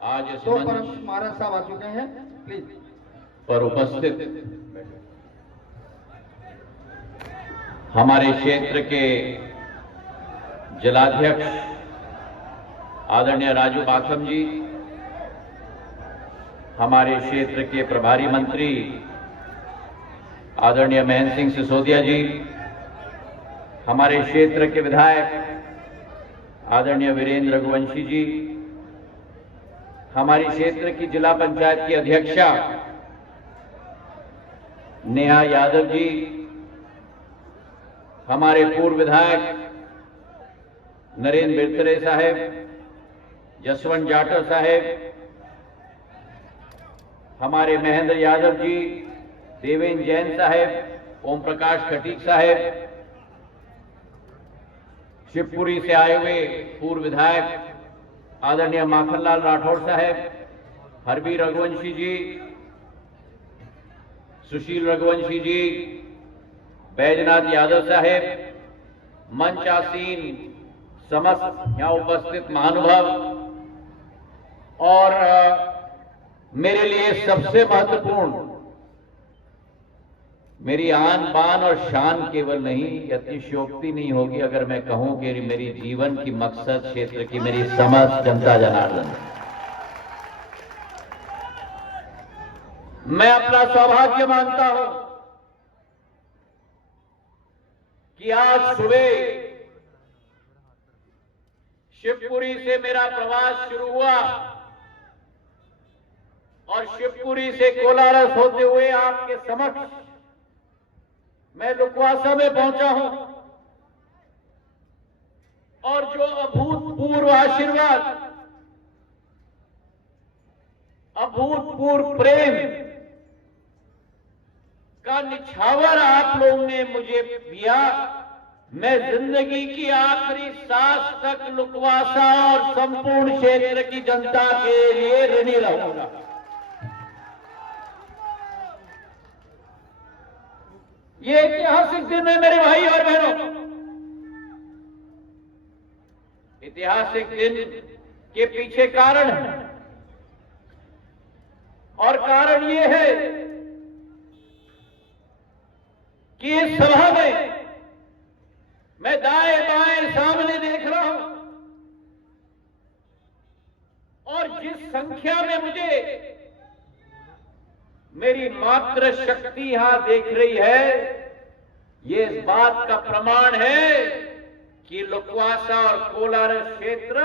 आज इस तो मंच महाराज साहब आ चुके हैं, प्लीज। पर उपस्थित हमारे क्षेत्र के जिलाध्यक्ष आदरणीय राजू बाथम जी, हमारे क्षेत्र के प्रभारी मंत्री आदरणीय महेंद्र सिंह सिसोदिया जी, हमारे क्षेत्र के विधायक आदरणीय वीरेंद्र रघुवंशी जी, हमारी क्षेत्र की जिला पंचायत की अध्यक्षा नेहा यादव जी, हमारे पूर्व विधायक नरेंद्र बिरतरे साहेब, जसवंत जाटव साहेब, हमारे महेंद्र यादव जी, देवेंद्र जैन साहेब, ओम प्रकाश खटीक साहेब, शिवपुरी से आए हुए पूर्व विधायक आदरणीय माखनलाल राठौड़ साहेब, हरबीर रघुवंशी जी, सुशील रघुवंशी जी, बैजनाथ यादव साहेब, मंच आसीन समस्त यहां उपस्थित महानुभाव और मेरे लिए सबसे महत्वपूर्ण, मेरी आन बान और शान केवल नहीं, अतिशयोक्ति नहीं होगी अगर मैं कहूं कि मेरी जीवन की मकसद क्षेत्र की मेरी समस्त जनता जनार्दन। मैं अपना सौभाग्य मानता हूं कि आज सुबह शिवपुरी से मेरा प्रवास शुरू हुआ और शिवपुरी से कोलारस होते हुए आपके समक्ष मैं लुकवासा में पहुंचा हूं और जो अभूतपूर्व आशीर्वाद, अभूतपूर्व प्रेम का निछावर आप लोगों ने मुझे दिया, मैं जिंदगी की आखिरी सांस तक लुकवासा और संपूर्ण क्षेत्र की जनता के लिए ऋणी रहूंगा। ये ऐतिहासिक दिन है मेरे भाई और बहनों। ऐतिहासिक दिन के पीछे कारण है और कारण ये है कि इस सभा में मैं दाएं बाएं सामने देख रहा हूं और जिस संख्या में मुझे मेरी मात्र शक्ति यहां देख रही है, ये इस बात का प्रमाण है कि लुकवासा और कोलारस क्षेत्र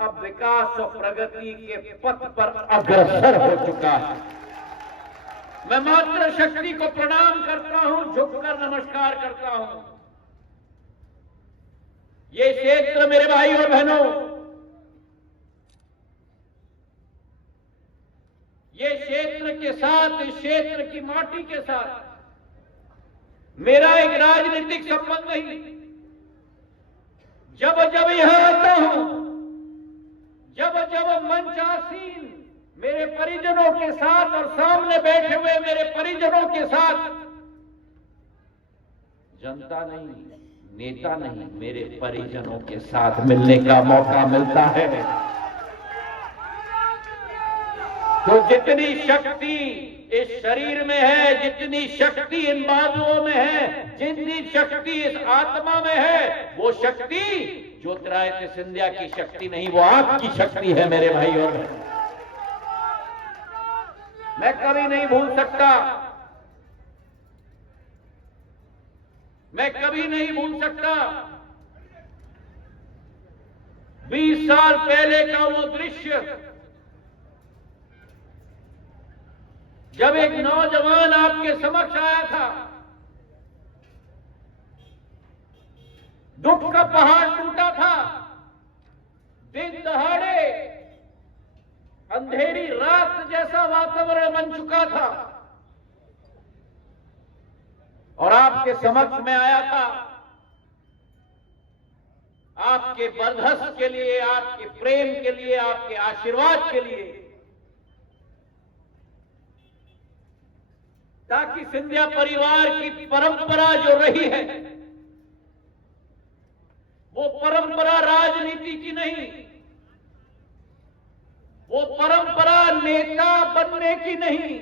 अब विकास और प्रगति के पथ पर अग्रसर हो चुका है। मैं मात्र शक्ति को प्रणाम करता हूं, झुककर नमस्कार करता हूं। ये क्षेत्र मेरे भाई और बहनों, ये क्षेत्र के साथ, इस क्षेत्र की माटी के साथ मेरा एक राजनीतिक संबंध नहीं। जब जब यहां आता हूं, जब जब मंचासीन मेरे परिजनों के साथ और सामने बैठे हुए मेरे परिजनों के साथ, जनता नहीं, नेता नहीं, मेरे परिजनों के साथ मिलने का मौका मिलता है, तो जितनी शक्ति इस शरीर में है, जितनी शक्ति इन बाजुओं में है, जितनी शक्ति इस आत्मा में है, वो शक्ति ज्योतिरादित्य सिंधिया की शक्ति नहीं, वो आपकी शक्ति है मेरे भाई और बहन। मैं कभी नहीं भूल सकता, मैं कभी नहीं भूल सकता 20 साल पहले का वो दृश्य, जब एक नौजवान आपके समक्ष आया था, दुख का पहाड़ टूटा था, दिन दहाड़े अंधेरी रात जैसा वातावरण बन चुका था और आपके समक्ष में आया था, आपके बरधस के लिए, आपके प्रेम के लिए, आपके आशीर्वाद के लिए, ताकि सिंधिया परिवार की परंपरा जो रही है, वो परंपरा राजनीति की नहीं, वो परंपरा नेता बनने की नहीं,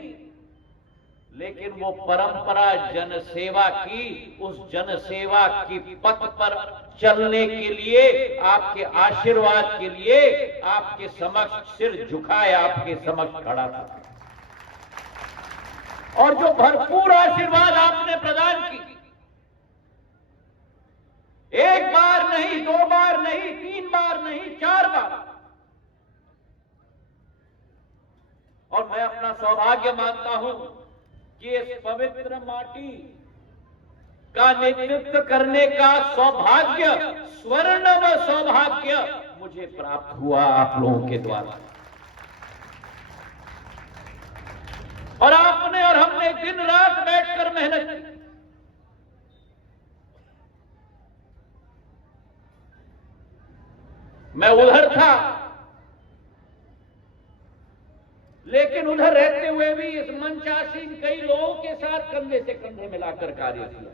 लेकिन वो परंपरा जनसेवा की, उस जनसेवा की पथ पर चलने के लिए, आपके आशीर्वाद के लिए, आपके समक्ष सिर झुकाए आपके समक्ष खड़ा था। और जो भरपूर आशीर्वाद आपने प्रदान की, एक बार नहीं, दो बार नहीं, तीन बार नहीं, चार बार। और मैं अपना सौभाग्य मानता हूं कि इस पवित्र माटी का नेतृत्व करने का सौभाग्य, स्वर्णमय सौभाग्य मुझे प्राप्त हुआ आप लोगों के द्वारा। और आपने और हमने दिन रात बैठकर मेहनत की। मैं उधर था, लेकिन उधर रहते हुए भी इस मंचासीन कई लोगों के साथ कंधे से कंधे मिलाकर कार्य किया,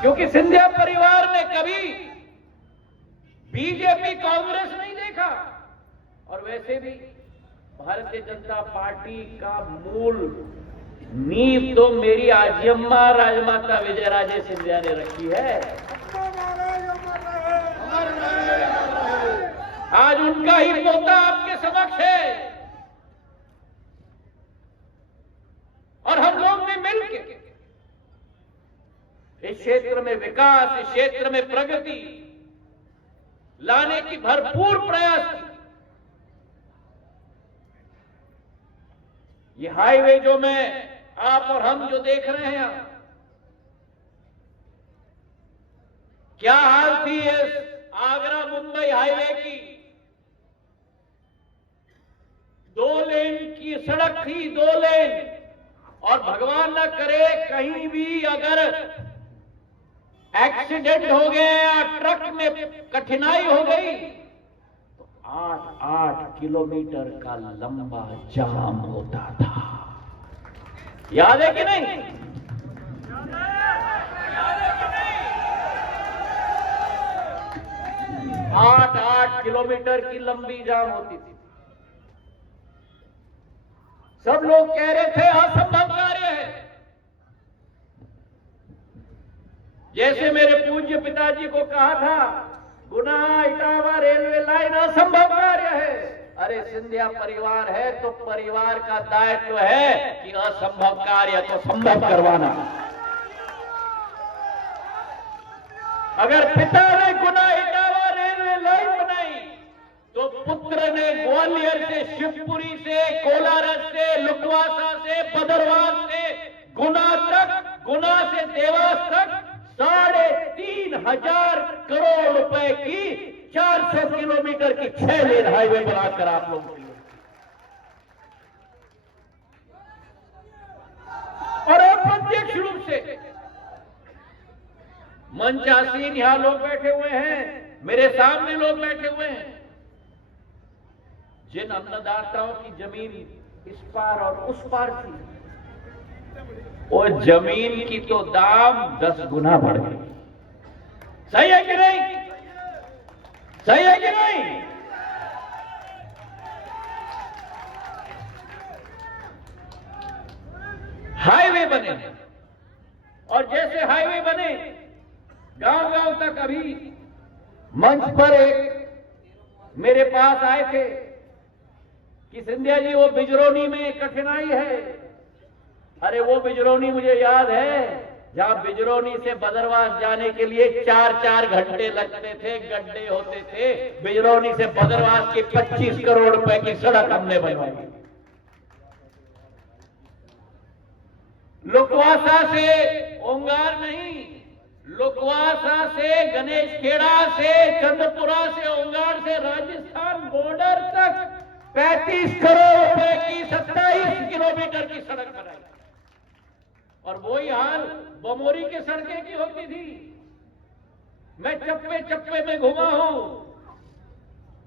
क्योंकि सिंधिया परिवार ने कभी बीजेपी कांग्रेस नहीं देखा। और वैसे भी भारतीय जनता पार्टी का मूल नींव तो मेरी आजियम्मा राजमाता विजयराजे सिंधिया ने रखी है। आज उनका ही पोता आपके समक्ष है, और हम लोग ने मिलकर इस क्षेत्र में विकास, इस क्षेत्र में प्रगति लाने की भरपूर प्रयास की। ये हाईवे जो मैं, आप और हम जो देख रहे हैं, क्या हाल थी इस आगरा मुंबई हाईवे की। 2 लेन की सड़क थी, 2 लेन, और भगवान न करे कहीं भी अगर एक्सीडेंट हो गया, ट्रक में कठिनाई हो गई, तो 8-8 किलोमीटर का लंबा जाम होता था। याद है कि नहीं? 8-8 किलोमीटर की लंबी जाम होती थी। सब लोग कह रहे थे असंभव कार्य है। जैसे मेरे पूज्य पिताजी को कहा था, गुना इटावा रेलवे लाइन असंभव कार्य है। अरे सिंधिया परिवार है तो परिवार का दायित्व है कि असंभव कार्य को संभव करवाना। अगर पिता ने गुना इटावा रेलवे लाइन बनाई, तो पुत्र ने ग्वालियर से, शिवपुरी से, कोलारस से, लुकवासा से, बदरवास से गुना तक, गुना से देवास तक 3,500 करोड़ रुपए की 400 किलोमीटर की 6 लेन हाईवे बनाकर आप लोगों के लिए, और अप्रत्यक्ष रूप से मंचासीन यहां लोग बैठे हुए हैं, मेरे सामने लोग बैठे हुए हैं, जिन अन्नदाताओं की जमीन इस पार और उस पार थी, वो जमीन की तो दाम 10 गुना बढ़ गई। सही है कि नहीं? सही है कि नहीं? हाईवे बने, और जैसे हाईवे बने, गांव-गांव तक अभी मंच पर एक मेरे पास आए थे कि सिंधिया जी वो बिजरौनी में कठिनाई है। अरे वो बिजरौनी मुझे याद है, जहां बिजरौनी से बदरवास जाने के लिए 4-4 घंटे लगते थे, गड्ढे होते थे। बिजरौनी से बदरवास की 25 करोड़ रुपए की सड़क हमने बनवाई। लुकवासा से ओंगार नहीं, लुकवासा से, गणेश खेड़ा से, चंद्रपुरा से, ओंगार से राजस्थान बॉर्डर तक 35 करोड़ रुपए की 27 किलोमीटर की सड़क बनाई। और वही हाल बमोरी के सड़कें की होती थी। मैं चप्पे चप्पे में घुमा हूं।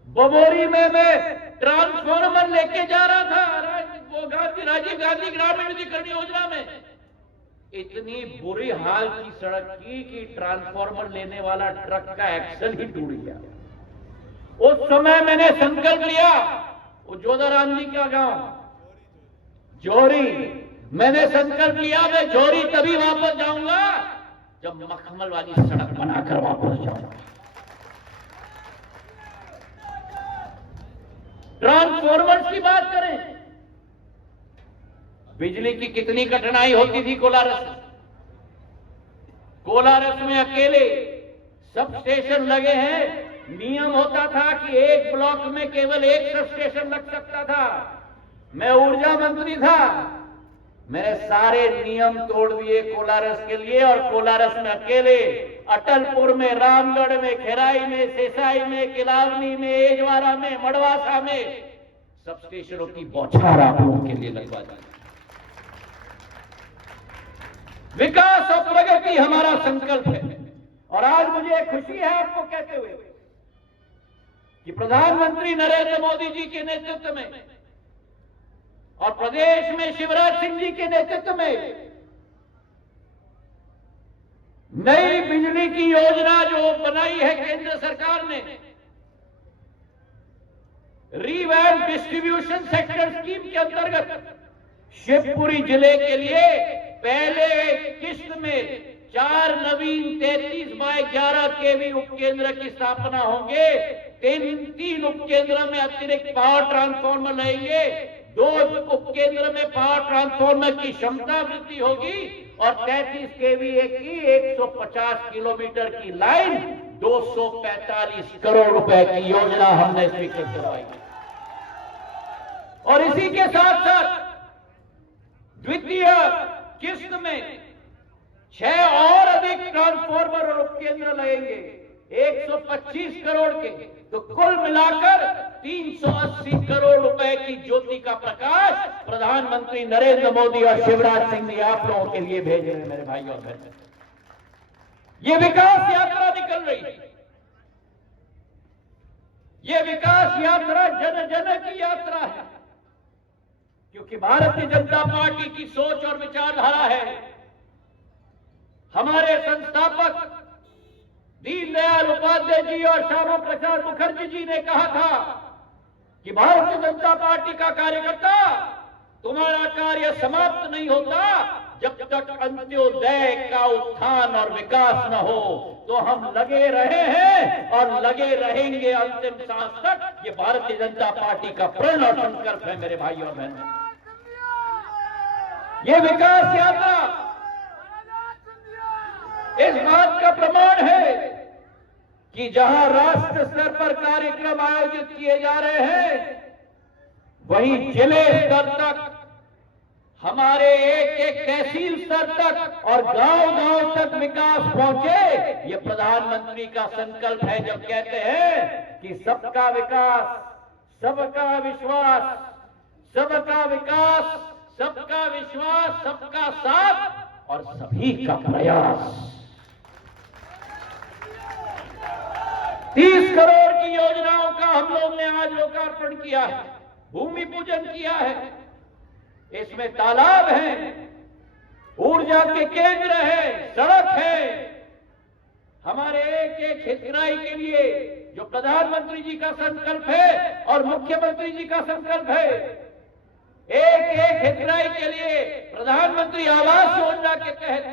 बमोरी में मैं ट्रांसफॉर्मर लेके जा रहा था, वो राजीव गांधी ग्रामीण विद्युतीकरण योजना में। इतनी बुरी हाल की सड़क की कि ट्रांसफॉर्मर लेने वाला ट्रक का एक्सल ही टूट गया। उस समय मैंने संकल्प लिया, वो जोधाराम जी का गांव जोरी, मैंने संकल्प लिया मैं जोरी तभी वापस जाऊंगा जब मखमल वाली सड़क बनाकर वापस जाऊंगा। ट्रांसफॉर्मर्स की बात करें, बिजली की कितनी कठिनाई होती थी कोलारस में अकेले सब स्टेशन लगे हैं। नियम होता था कि एक ब्लॉक में केवल एक सब स्टेशन लग सकता था। मैं ऊर्जा मंत्री था, मैंने सारे नियम तोड़ दिए कोलारस के लिए, और कोलारस में अकेले अटलपुर में, रामगढ़ में, खेराई में, सेसाई में, किलावनी में, एजवारा में, मड़वासा में सब स्टेशनों की बौछार आप लोगों के लिए लगवा दी। विकास और प्रगति हमारा संकल्प है। और आज मुझे खुशी है आपको कहते हुए कि प्रधानमंत्री नरेंद्र मोदी जी के नेतृत्व में और प्रदेश में शिवराज सिंह जी के नेतृत्व में नई बिजली की योजना जो बनाई है केंद्र सरकार ने, रीवैम्प डिस्ट्रीब्यूशन सेक्टर स्कीम के अंतर्गत शिवपुरी जिले के लिए पहले किस्त में 4 नवीन 33/11 केवी उपकेंद्र की स्थापना होंगे। 3 उपकेंद्र में अतिरिक्त पावर ट्रांसफार्मर लगेंगे। 2 उपकेंद्र में पावर ट्रांसफार्मर की क्षमता वृद्धि होगी और 33 केवीए की 150 किलोमीटर की लाइन 245 करोड़ रुपए की योजना हमने स्वीकृत करवाई। और इसी के साथ साथ द्वितीय किस्त में 6 और अधिक ट्रांसफार्मर और उपकेंद्र लगेंगे 125 करोड़ के। तो कुल मिलाकर 380 करोड़ रुपए की ज्योति का प्रकाश प्रधानमंत्री नरेंद्र मोदी और शिवराज सिंह जी आप लोगों के लिए भेज रहे हैं मेरे भाई और बहन। ये विकास यात्रा निकल रही है, ये विकास यात्रा जन जन की यात्रा है, क्योंकि भारतीय जनता पार्टी की सोच और विचारधारा है। हमारे संस्थापक दीनदयाल उपाध्याय जी और श्यामा प्रसाद मुखर्जी जी ने कहा था कि भारतीय जनता पार्टी का कार्यकर्ता, तुम्हारा कार्य समाप्त नहीं होता जब तक अंत्योदय का उत्थान और विकास न हो। तो हम लगे रहे हैं और लगे रहेंगे अंतिम सांस तक। ये भारतीय जनता पार्टी का प्रण और संकल्प है मेरे भाई और बहन। ये विकास यात्रा इस बात का प्रमाण है कि जहां राष्ट्र स्तर पर कार्यक्रम आयोजित किए जा रहे हैं, वहीं जिले स्तर तक, हमारे एक एक तहसील स्तर तक और गांव-गांव तक विकास पहुंचे। ये प्रधानमंत्री का संकल्प है जब कहते हैं कि सबका विकास, सबका विश्वास, सबका विकास, सबका विश्वास, सबका साथ और सभी का प्रयास। 30 करोड़ की योजनाओं का हम लोग ने आज लोकार्पण किया है, भूमि पूजन किया है। इसमें तालाब है, ऊर्जा के केंद्र है, सड़क है। हमारे एक एक हितग्राही के लिए जो प्रधानमंत्री जी का संकल्प है और मुख्यमंत्री जी का संकल्प है, एक एक हितग्राही के लिए प्रधानमंत्री आवास योजना के तहत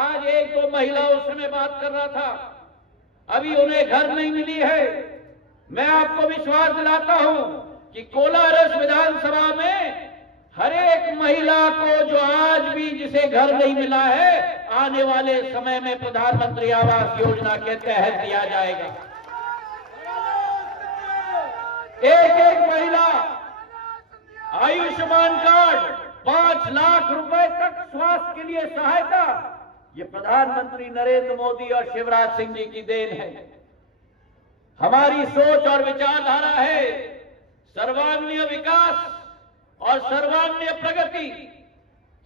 आज 1-2 महिलाओं से मैं बात कर रहा था, अभी उन्हें घर नहीं मिली है। मैं आपको विश्वास दिलाता हूं कि कोलारस विधानसभा में हर एक महिला को जो आज भी जिसे घर नहीं मिला है, आने वाले समय में प्रधानमंत्री आवास योजना के तहत दिया जाएगा। एक एक महिला आयुष्मान कार्ड, 5 लाख रुपए तक स्वास्थ्य के लिए सहायता, ये प्रधानमंत्री नरेंद्र मोदी और शिवराज सिंह जी की देन है। हमारी सोच और विचारधारा है सर्वांगीण विकास और सर्वांगीण प्रगति।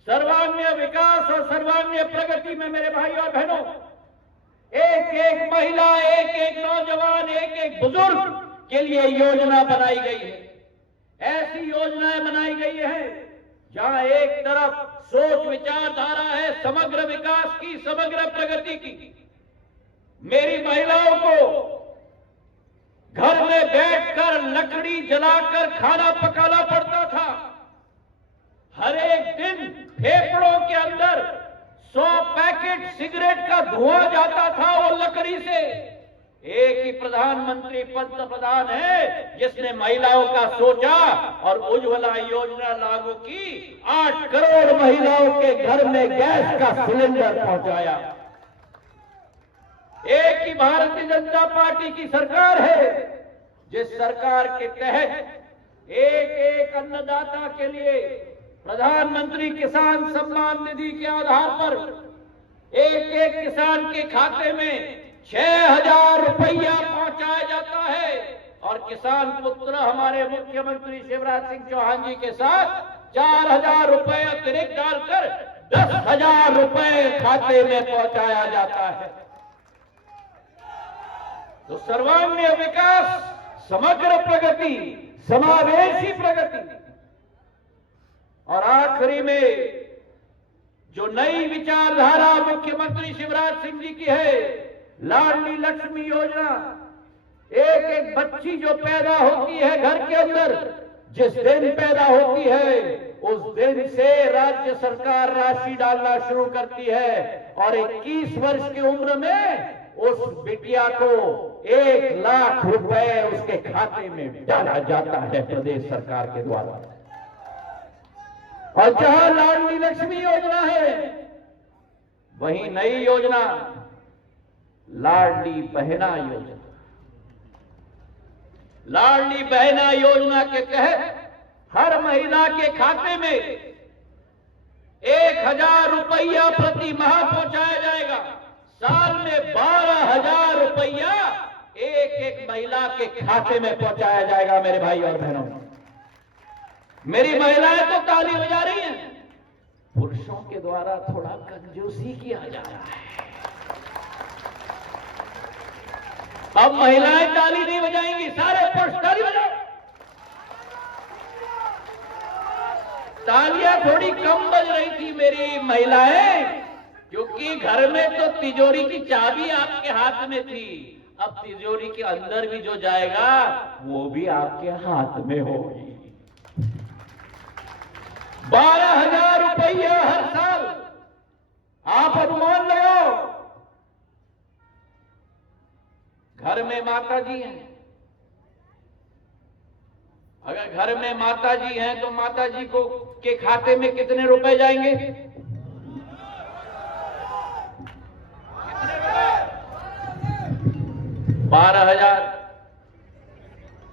सर्वांगीण विकास और सर्वांगीण प्रगति में मेरे भाई और बहनों, एक एक महिला, एक एक नौजवान, एक एक बुजुर्ग के लिए योजना बनाई गई है। ऐसी योजनाएं बनाई गई है जहां एक तरफ सोच विचारधारा है समग्र विकास की, समग्र प्रगति की। मेरी महिलाओं को घर में बैठकर लकड़ी जलाकर खाना पकाना पड़ता था। हर एक दिन फेफड़ों के अंदर 100 पैकेट सिगरेट का धुआं जाता था वो लकड़ी से। एक ही प्रधानमंत्री पंतप्रधान है जिसने महिलाओं का सोचा और उज्ज्वला योजना लागू की। 8 करोड़ महिलाओं के घर में गैस का सिलेंडर पहुंचाया। एक ही भारतीय जनता पार्टी की सरकार है जिस सरकार के तहत एक एक अन्नदाता के लिए प्रधानमंत्री किसान सम्मान निधि के आधार पर एक एक किसान के खाते में 6,000 रुपया पहुंचाया जाता है। और किसान पुत्र हमारे मुख्यमंत्री शिवराज सिंह चौहान जी के साथ 4,000 रुपए अतिरिक्त डालकर 10,000 रुपए खाते में पहुंचाया जाता है। तो सर्वांगीण विकास, समग्र प्रगति, समावेशी प्रगति। और आखिरी में जो नई विचारधारा मुख्यमंत्री शिवराज सिंह जी की है, लाडली लक्ष्मी योजना। एक एक बच्ची जो पैदा होती है घर के अंदर, जिस दिन पैदा होती है उस दिन से राज्य सरकार राशि डालना शुरू करती है और 21 वर्ष की उम्र में उस बिटिया को 1 लाख रुपए उसके खाते में डाला जाता है प्रदेश सरकार के द्वारा। और जहां लाडली लक्ष्मी योजना है वहीं नई योजना लाडली बहना योजना। लाडली बहना योजना के तहत हर महिला के खाते में 1,000 रुपया प्रति माह पहुंचाया जाएगा। साल में 12,000 रुपया एक एक महिला के खाते में पहुंचाया जाएगा। मेरे भाई और बहनों, मेरी महिलाएं तो ताली बजा रही हैं, पुरुषों के द्वारा थोड़ा कंजूसी किया जा रहा है। अब महिलाएं ताली नहीं बजाएंगी, सारे पुरुष ताली बजाओ। तालियां थोड़ी कम बज रही थी मेरी महिलाएं, क्योंकि घर में तो तिजोरी की चाबी आपके हाथ में थी। अब तिजोरी के अंदर भी जो जाएगा वो भी आपके हाथ में होगी। 12,000 रुपया हर साल। आप अनुमान लगाओ, घर में माता जी हैं, अगर घर में माता जी हैं तो माता जी को के खाते में कितने रुपए जाएंगे? 12,000।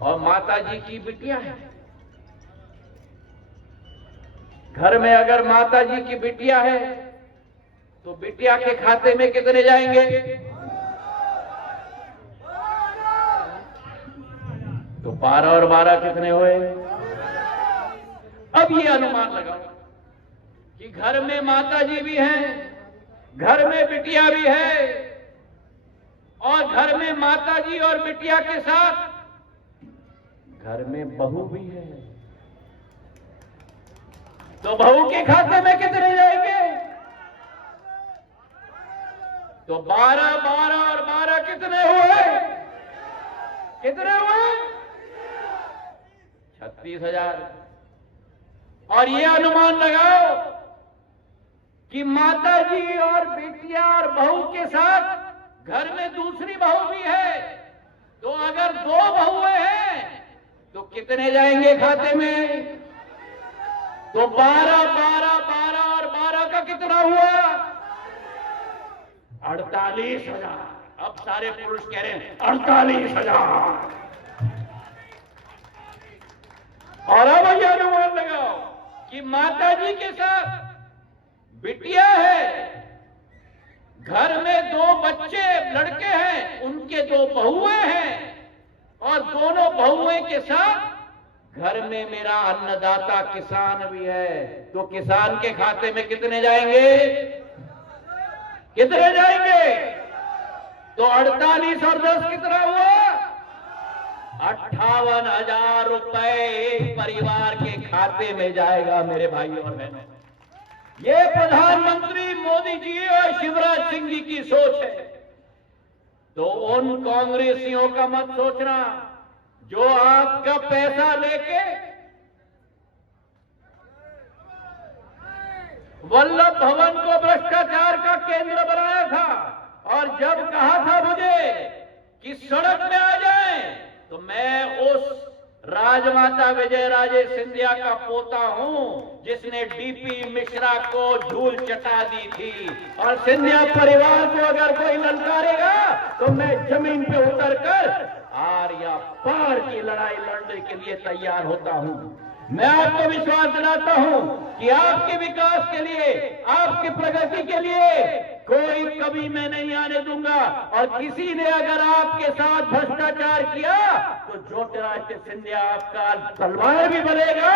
और माता जी की बिटिया है, घर में अगर माता जी की बिटिया है तो बिटिया के खाते में कितने जाएंगे? तो 12 और 12 कितने हुए? अब ये अनुमान लगाओ कि घर में माता जी भी हैं, घर में बिटिया भी है, और घर में माता जी और बिटिया के साथ घर में बहू भी है। तो बहू के खाते में कितने जाएंगे? तो 12, 12 और 12 कितने हुए? कितने हुए? 36,000। और ये अनुमान लगाओ कि माता जी और बिटिया और बहू के साथ घर में दूसरी बहू भी है, तो अगर 2 बहुएं हैं तो कितने जाएंगे खाते में? तो 12, 12, 12 और 12 का कितना हुआ? 48,000। अब सारे पुरुष कह रहे हैं 48,000। और अब ये अनुमान लगाओ कि माता जी के साथ बिटिया है, घर में 2 बच्चे लड़के हैं, उनके 2 बहुएं हैं, और दोनों बहुएं के साथ घर में मेरा अन्नदाता किसान भी है। तो किसान के खाते में कितने जाएंगे? कितने जाएंगे? तो 48 और 10 कितना हुआ? 58,000 रुपए एक परिवार के खाते में जाएगा। मेरे भाई और बहनों, ये प्रधानमंत्री मोदी जी और शिवराज सिंह जी की सोच है। तो उन कांग्रेसियों का मत सोचना सबका पैसा लेके वल्लभ भवन को भ्रष्टाचार का केंद्र बनाया था। और जब कहा था मुझे कि सड़क में आ जाएं, तो मैं उस राजमाता विजयराजे सिंधिया का पोता हूं जिसने डीपी मिश्रा को धूल चटा दी थी। और सिंधिया परिवार को अगर कोई ललकारेगा तो मैं जमीन पे उतरकर आर या पार की लड़ाई लड़ने के लिए तैयार होता हूं। मैं आपको विश्वास दिलाता हूं कि आपके विकास के लिए, आपकी प्रगति के लिए कोई कभी मैं नहीं आने दूंगा। और किसी ने अगर आपके साथ भ्रष्टाचार किया तो ज्योतिरादित्य सिंधिया आपका तलवार भी बनेगा